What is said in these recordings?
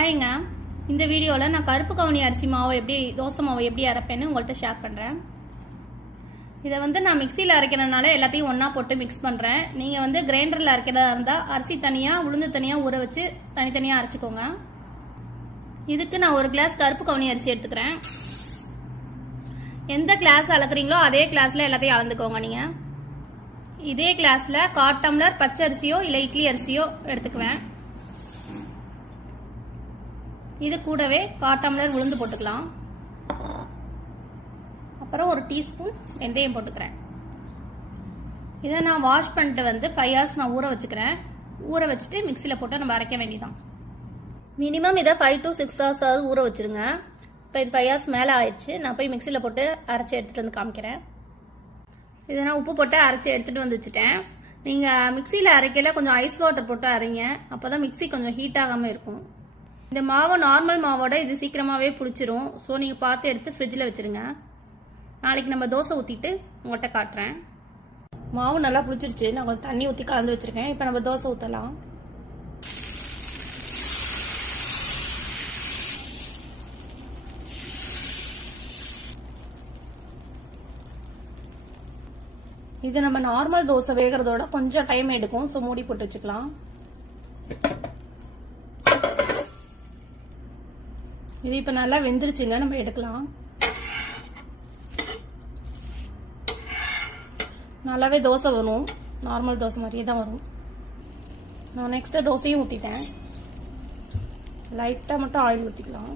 ஹாய்ங்க, இந்த வீடியோவில் நான் கருப்பு கவுனி அரிசி மாவு எப்படி தோசை மாவு எப்படி அரைப்பேன்னு உங்கள்கிட்ட ஷேர் பண்ணுறேன். இதை நான் மிக்சியில் அரைக்கிறதுனால எல்லாத்தையும் ஒன்றா போட்டு மிக்ஸ் பண்ணுறேன். நீங்கள் கிரைண்டரில் அரைக்கிறதா இருந்தால் அரிசி தனியாக உளுந்து தனியாக ஊற வச்சு தனித்தனியாக அரைச்சிக்கோங்க. இதுக்கு நான் ஒரு கிளாஸ் கருப்பு கவுனி அரிசி எடுத்துக்கிறேன். எந்த கிளாஸ் அளக்குறீங்களோ அதே கிளாஸில் எல்லாத்தையும் அளந்துக்கோங்க. நீங்கள் இதே கிளாஸில் 1/4 டம்ளர் பச்சை அரிசியோ இல்லை இட்லி அரிசியோ எடுத்துக்குவேன். இது கூடவே 1/4 டம்ளர் உளுந்து போட்டுக்கலாம். அப்புறம் ஒரு டீஸ்பூன் வெந்தயம் போட்டுக்கிறேன். இதை நான் வாஷ் பண்ணிட்டு 5 hours நான் ஊற வச்சுக்கிறேன். ஊற வச்சுட்டு மிக்சியில் போட்டு நம்ம அரைக்க வேண்டியதான். மினிமம் இதை 5 to 6 hours ஊற வச்சுருங்க. இப்போ இது 5 hours மேலே ஆயிடுச்சு. நான் போய் மிக்சியில் போட்டு அரைச்சி எடுத்துகிட்டு வந்து காமிக்கிறேன். இதை நான் உப்பு போட்டு அரைச்சி எடுத்துகிட்டு வந்து வச்சுட்டேன். நீங்கள் மிக்சியில் அரைக்கல கொஞ்சம் ஐஸ் வாட்டர் போட்டு அரைங்க. அப்போ தான் மிக்சி கொஞ்சம் ஹீட் ஆகாமல் இருக்கும். இந்த மாவு நார்மல் மாவோட இது சீக்கிரமாகவே புளிச்சிரும். ஸோ நீங்கள் பார்த்து எடுத்து ஃப்ரிட்ஜில் வச்சுருங்க. நாளைக்கு நம்ம தோசை ஊற்றிட்டு உங்கள்கிட்ட காட்டுறேன். மாவு நல்லா புளிச்சிருச்சு. நான் கொஞ்சம் தண்ணி ஊற்றி கலந்து வச்சுருக்கேன். இப்போ நம்ம தோசை ஊற்றலாம். இது நம்ம நார்மல் தோசை வேகிறதோட கொஞ்சம் டைம் எடுக்கும். ஸோ மூடி போட்டு வச்சுக்கலாம். இது இப்போ நல்லா வெந்துருச்சுங்க. நம்ம எடுக்கலாம். நல்லாவே தோசை வரும். நார்மல் தோசை மாதிரியே தான் வரும். நான் நெக்ஸ்ட்டு தோசையும் ஊற்றிட்டேன். லைட்டாக மட்டும் ஆயில் ஊற்றிக்கலாம்.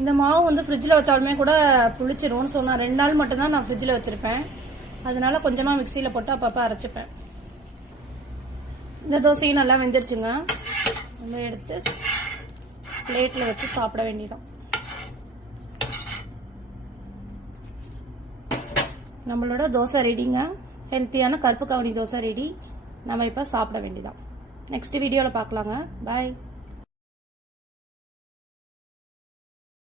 இந்த மாவு ஃப்ரிட்ஜில் வச்சாலுமே கூட புளிச்சிரும். ஸோ நான் 2 நாள் மட்டும்தான் நான் ஃப்ரிட்ஜில் வச்சுருப்பேன். அதனால கொஞ்சமாக மிக்சியில் போட்டு அப்பப்போ அரைச்சிப்பேன். இந்த தோசையும் நல்லா வெந்துருச்சுங்க. நம்ம எடுத்து பிளேட்டில் வச்சு சாப்பிட வேண்டியதான். நம்மளோட தோசை ரெடிங்க. ஹெல்த்தியான கருப்பு கவுனி தோசை ரெடி. நம்ம இப்போ சாப்பிட வேண்டியதான். நெக்ஸ்ட் வீடியோவில் பார்க்கலாங்க. பாய்.